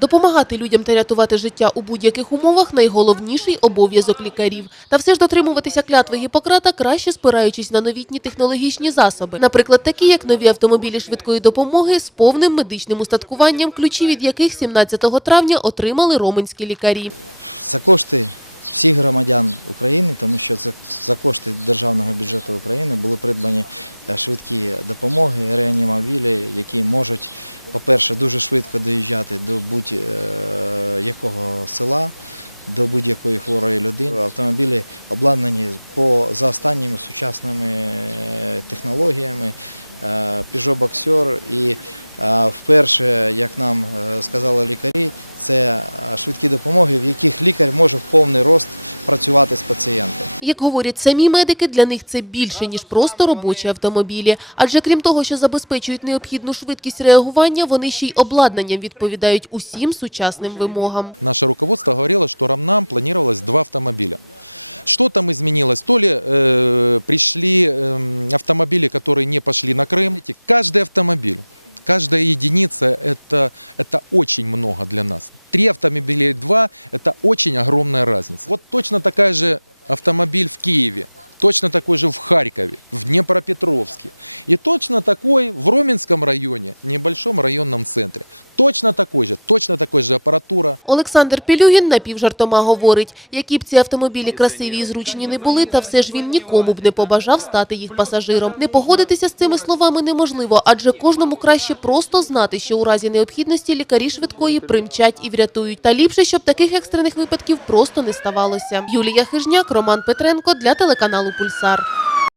Допомагати людям та рятувати життя у будь-яких умовах – найголовніший обов'язок лікарів. Та все ж дотримуватися клятви Гіппократа краще спираючись на новітні технологічні засоби. Наприклад, такі як нові автомобілі швидкої допомоги з повним медичним устаткуванням, ключі від яких 17 травня отримали роменські лікарі. Як говорять самі медики, для них це більше, ніж просто робочі автомобілі. Адже крім того, що забезпечують необхідну швидкість реагування, вони ще й обладнанням відповідають усім сучасним вимогам. Олександр Пілюгін напівжартома говорить, які б ці автомобілі красиві і зручні не були, та все ж він нікому б не побажав стати їх пасажиром. Не погодитися з цими словами неможливо, адже кожному краще просто знати, що у разі необхідності лікарі швидкої примчать і врятують. Та ліпше, щоб таких екстрених випадків просто не ставалося. Юлія Хижняк, Роман Петренко для телеканалу Пульсар.